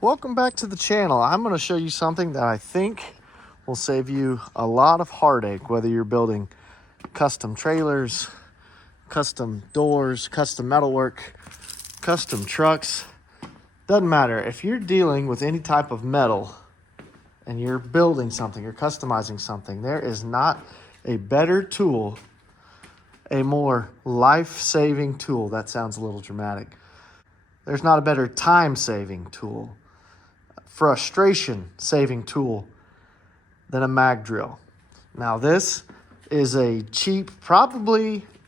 Welcome back to the channel. I'm going to show you something that I think will save you a lot of heartache, whether you're building custom trailers, custom doors, custom metalwork, custom trucks. Doesn't matter. If you're dealing with any type of metal and you're building something, you're customizing something, there is not a better tool, a more life-saving tool. That sounds a little dramatic. There's not a better time-saving tool, frustration-saving tool than a Magdrill. Now, this is a cheap,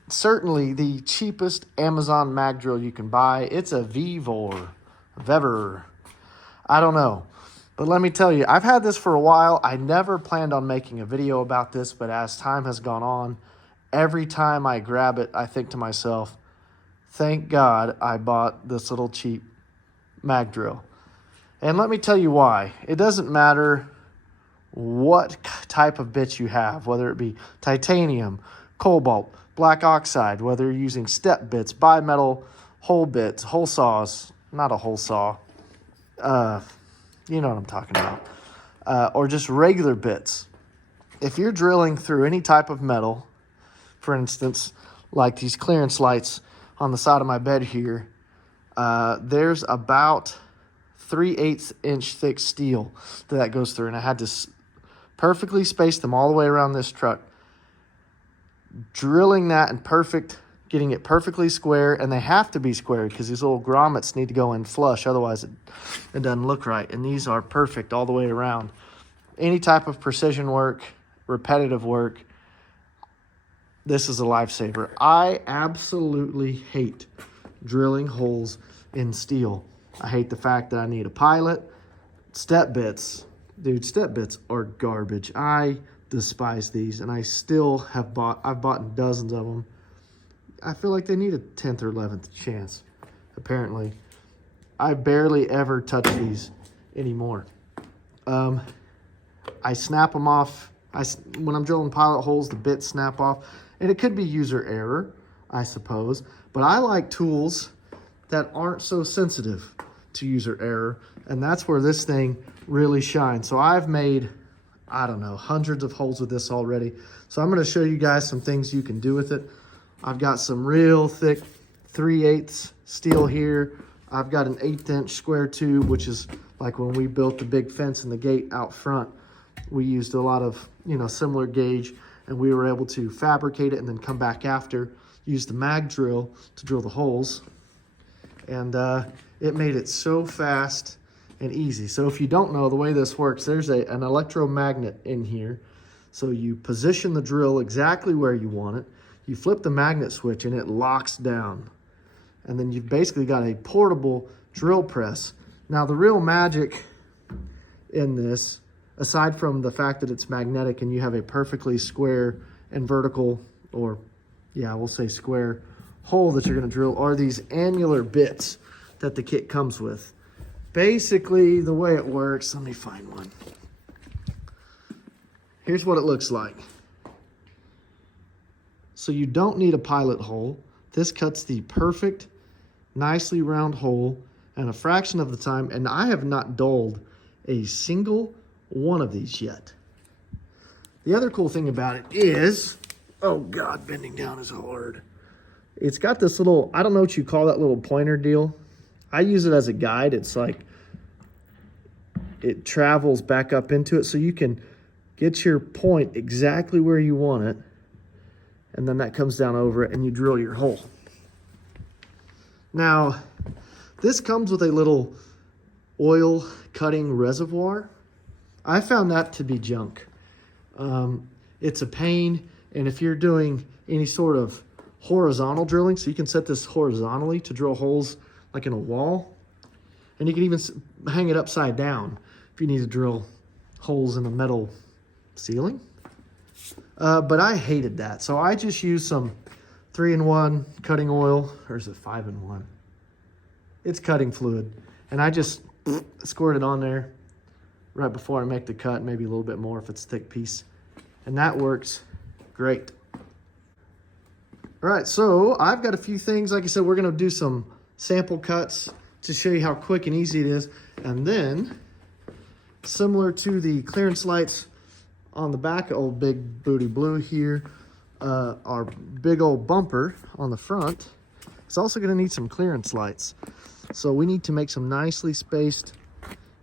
certainly the cheapest Amazon Magdrill you can buy. It's a Vevor. I don't know. But let me tell you, I've had this for a while. I never planned on making a video about this, but as time has gone on, every time I grab it, I think to myself, thank God I bought this little cheap Magdrill. And let me tell you why. It doesn't matter what type of bit you have, whether it be titanium, cobalt, black oxide, whether you're using step bits, bimetal, hole bits, hole saws, not a hole saw, you know what I'm talking about, or just regular bits. If you're drilling through any type of metal, for instance, like these clearance lights on the side of my bed here, there's about 3/8 inch thick steel that goes through, and I had to perfectly space them all the way around this truck. Drilling that and getting it perfectly square, and they have to be square because these little grommets need to go in flush, otherwise it doesn't look right. And these are perfect all the way around. Any type of precision work, repetitive work, this is a lifesaver. I absolutely hate drilling holes in steel. I hate the fact that I need a pilot. Step bits. Dude, step bits are garbage. I despise these, and I've bought dozens of them. I feel like they need a 10th or 11th chance, apparently. I barely ever touch these anymore. I snap them off. When I'm drilling pilot holes, the bits snap off, and it could be user error, I suppose, but I like tools that aren't so sensitive to user error, and that's where this thing really shines. So I've made, I don't know, hundreds of holes with this already. So I'm going to show you guys some things you can do with it. I've got some real thick 3/8 steel here. I've got an 1/8 inch square tube, which is like when we built the big fence and the gate out front. We used a lot of, similar gauge, and we were able to fabricate it and then come back after, use the mag drill to drill the holes. And it made it so fast and easy. So if you don't know the way this works, there's an electromagnet in here. So you position the drill exactly where you want it. You flip the magnet switch and it locks down. And then you've basically got a portable drill press. Now the real magic in this, aside from the fact that it's magnetic and you have a perfectly square and vertical, or yeah, we'll say square hole that you're going to drill, are these annular bits that the kit comes with. Basically, the way it works, let me find one. Here's what it looks like. So you don't need a pilot hole. This cuts the perfect, nicely round hole, and a fraction of the time, and I have not dulled a single one of these yet. The other cool thing about it is, oh God, bending down is hard. It's got this little, I don't know what you call that little pointer deal. I use it as a guide. It's like, it travels back up into it so you can get your point exactly where you want it. And then that comes down over it and you drill your hole. Now, this comes with a little oil cutting reservoir. I found that to be junk. It's a pain, and if you're doing any sort of horizontal drilling, so you can set this horizontally to drill holes like in a wall, and you can even hang it upside down if you need to drill holes in a metal ceiling. But I hated that, so I just used some 3-in-1 cutting oil, or is it 5-in-1? It's cutting fluid, and I just squirt it on there right before I make the cut, maybe a little bit more if it's a thick piece, and that works great. All right, so I've got a few things. Like I said, we're gonna do some sample cuts to show you how quick and easy it is. And then, similar to the clearance lights on the back of old Big Booty Blue here, our big old bumper on the front is also going to need some clearance lights. So we need to make some nicely spaced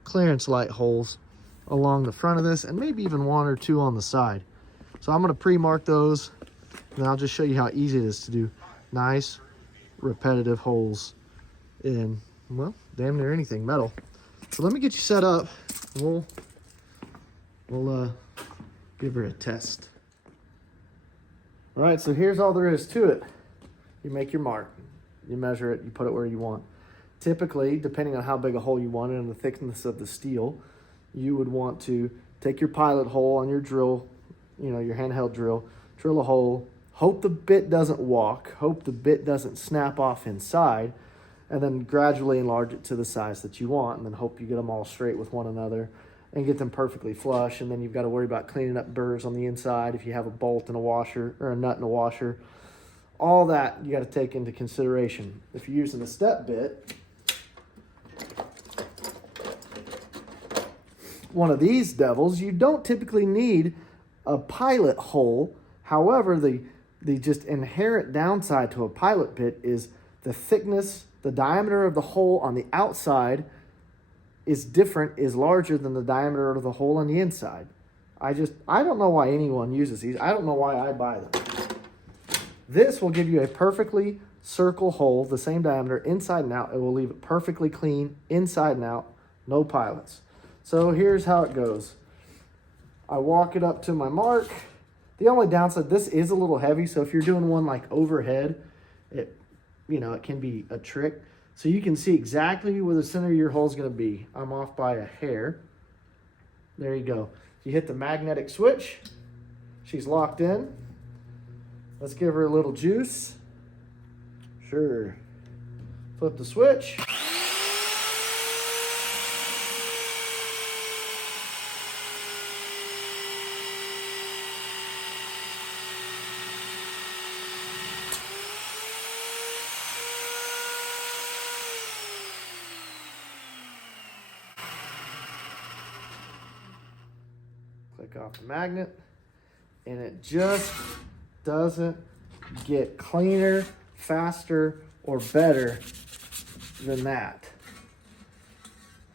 clearance light holes along the front of this, and maybe even one or two on the side. So I'm going to pre-mark those, and I'll just show you how easy it is to do nice repetitive holes in, well, damn near anything metal. So let me get you set up. We'll give her a test. All right, so here's all there is to it. You make your mark, you measure it, you put it where you want. Typically, depending on how big a hole you want and the thickness of the steel, you would want to take your pilot hole on your drill, you know, your handheld drill a hole, hope the bit doesn't walk, hope the bit doesn't snap off inside, and then gradually enlarge it to the size that you want, and then hope you get them all straight with one another and get them perfectly flush. And then you've got to worry about cleaning up burrs on the inside if you have a bolt and a washer or a nut and a washer. All that you got to take into consideration. If you're using a step bit, one of these devils, you don't typically need a pilot hole. However, the just inherent downside to a pilot bit is the thickness, the diameter of the hole on the outside is larger than the diameter of the hole on the inside. I don't know why anyone uses these. I don't know why I buy them. This will give you a perfectly circle hole, the same diameter, inside and out. It will leave it perfectly clean, inside and out, no pilots. So here's how it goes. I walk it up to my mark. The only downside, this is a little heavy, so if you're doing one like overhead, it can be a trick. So you can see exactly where the center of your hole is going to be. I'm off by a hair. There you go. You hit the magnetic switch. She's locked in. Let's give her a little juice. Sure. Flip the switch. Click off the magnet, and it just doesn't get cleaner, faster, or better than that.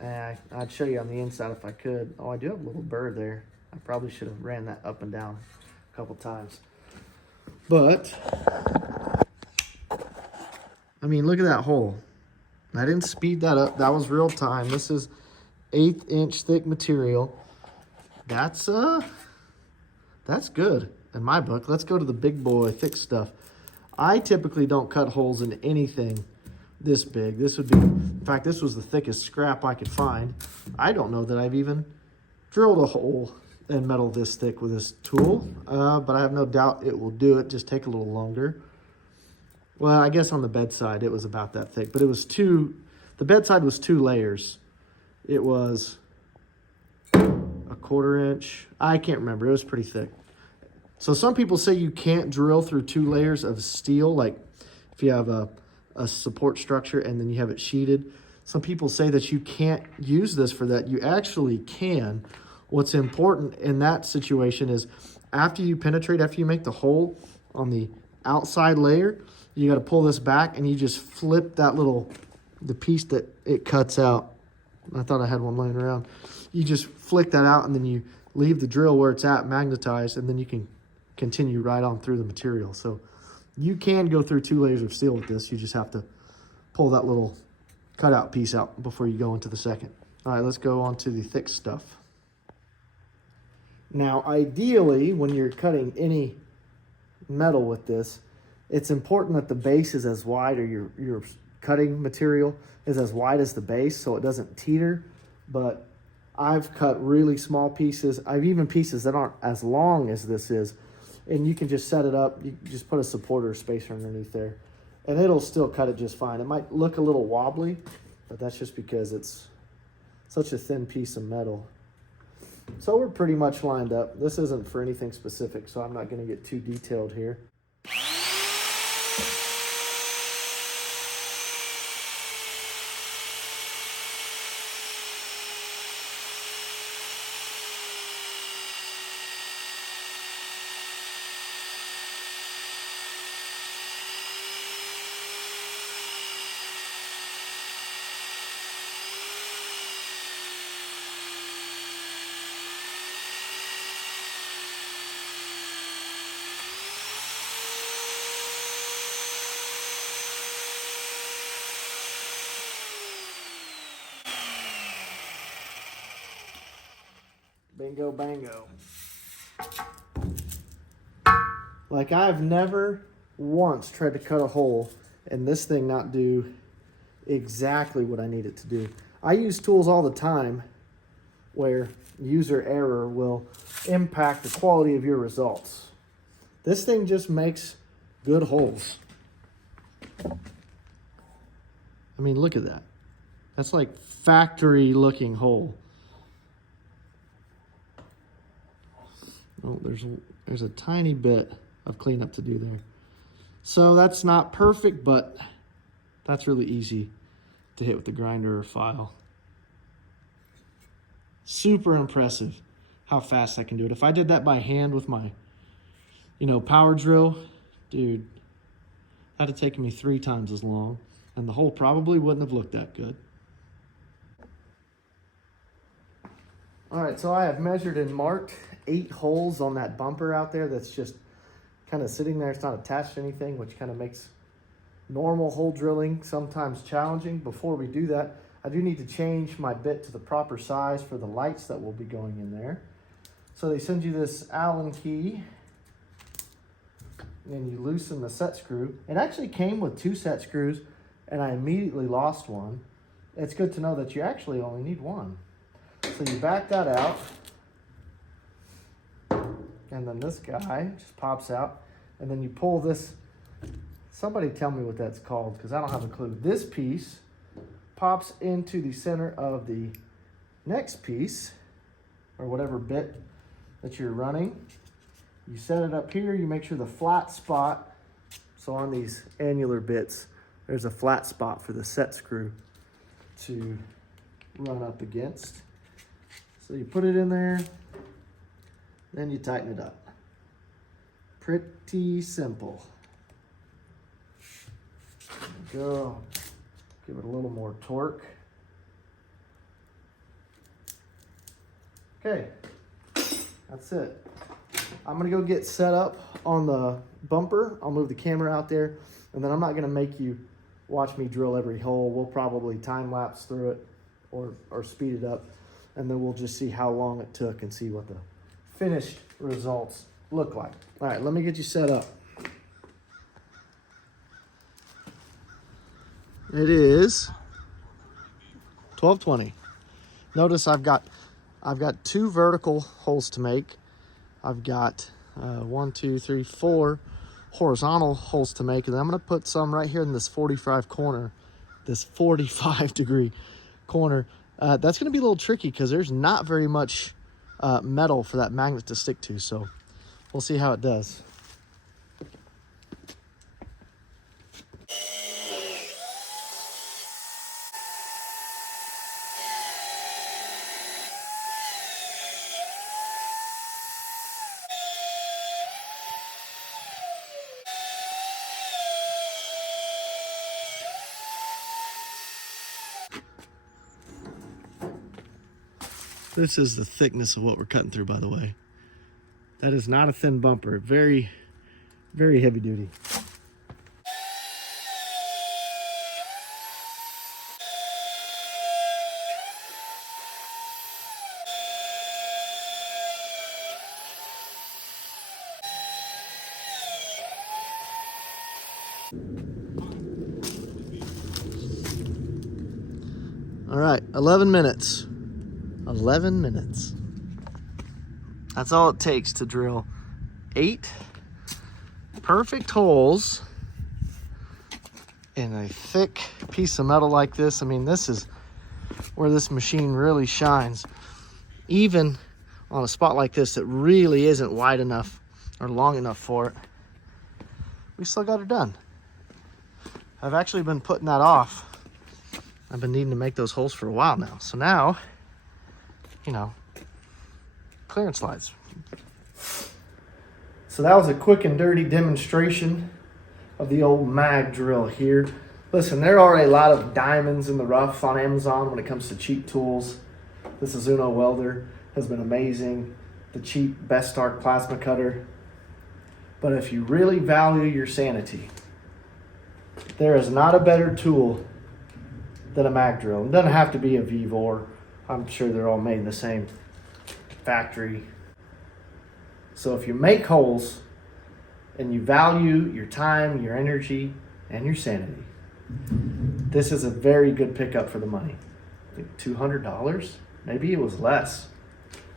And I'd show you on the inside if I could. Oh, I do have a little burr there. I probably should have ran that up and down a couple times. But, I mean, look at that hole. I didn't speed that up. That was real time. This is 1/8 inch thick material. That's good in my book. Let's go to the big boy thick stuff. I typically don't cut holes into anything this big. This would be, in fact, this was the thickest scrap I could find. I don't know that I've even drilled a hole in metal this thick with this tool, but I have no doubt it will do it, just take a little longer. Well, I guess on the bedside it was about that thick, but it was the bedside was 2 layers. It was a 1/4 inch. I can't remember. It was pretty thick. So some people say you can't drill through 2 layers of steel, like if you have a support structure and then you have it sheeted. Some people say that you can't use this for that. You actually can. What's important in that situation is after you make the hole on the outside layer, you got to pull this back and you just flip the piece that it cuts out. I thought I had one laying around. You just flick that out and then you leave the drill where it's at, magnetized, and then you can continue right on through the material. So you can go through 2 layers of steel with this. You just have to pull that little cutout piece out before you go into the second. All right, let's go on to the thick stuff. Now, ideally, when you're cutting any metal with this, it's important that the base is as wide, or your cutting material is as wide as the base so it doesn't teeter. But I've cut really small pieces. I've even pieces that aren't as long as this is. And you can just set it up. You just put a supporter or spacer underneath there, and it'll still cut it just fine. It might look a little wobbly, but that's just because it's such a thin piece of metal. So we're pretty much lined up. This isn't for anything specific, so I'm not going to get too detailed here. Bingo, bango. Like, I've never once tried to cut a hole and this thing not do exactly what I need it to do. I use tools all the time where user error will impact the quality of your results. This thing just makes good holes. I mean, look at that. That's like factory looking hole. Oh, there's a tiny bit of cleanup to do there. So that's not perfect, but that's really easy to hit with the grinder or file. Super impressive how fast I can do it. If I did that by hand with my, power drill, dude, that'd have taken me 3 times as long, and the hole probably wouldn't have looked that good. All right, so I have measured and marked 8 holes on that bumper out there that's just kind of sitting there. It's not attached to anything, which kind of makes normal hole drilling sometimes challenging. Before we do that, I do need to change my bit to the proper size for the lights that will be going in there. So they send you this Allen key, and you loosen the set screw. It actually came with 2 set screws, and I immediately lost one. It's good to know that you actually only need 1. So you back that out, and then this guy just pops out, and then you pull this. Somebody tell me what that's called, because I don't have a clue. This piece pops into the center of the next piece, or whatever bit that you're running. You set it up here, you make sure the flat spot, so on these annular bits, there's a flat spot for the set screw to run up against. So you put it in there, then you tighten it up. Pretty simple. There we go. Give it a little more torque. Okay, that's it. I'm gonna go get set up on the bumper. I'll move the camera out there, and then I'm not gonna make you watch me drill every hole. We'll probably time lapse through it or speed it up, and then we'll just see how long it took and see what the finished results look like. All right, let me get you set up. It is 12:20. Notice I've got 2 vertical holes to make. I've got 1, 2, 3, 4 horizontal holes to make, and I'm going to put some right here in this 45 corner, this 45 degree corner. That's going to be a little tricky because there's not very much metal for that magnet to stick to, so we'll see how it does. This is the thickness of what we're cutting through, by the way. That is not a thin bumper. Very, very heavy duty. All right, 11 minutes. 11 minutes. That's all it takes to drill 8 perfect holes in a thick piece of metal like this. I mean, this is where this machine really shines. Even on a spot like this that really isn't wide enough or long enough for it, we still got it done. I've actually been putting that off. I've been needing to make those holes for a while now. So now, clearance slides. So that was a quick and dirty demonstration of the old Magdrill here. Listen, there are a lot of diamonds in the rough on Amazon when it comes to cheap tools. This Uno welder has been amazing. The cheap Best Start plasma cutter. But if you really value your sanity, there is not a better tool than a Magdrill. It doesn't have to be a Vevor. I'm sure they're all made the same. factory. So if you make holes and you value your time, your energy, and your sanity, this is a very good pickup for the money. I think $200, maybe it was less.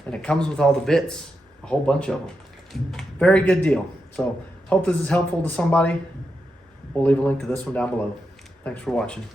And it comes with all the bits, a whole bunch of them. Very good deal. So hope this is helpful to somebody. We'll leave a link to this one down below. Thanks for watching.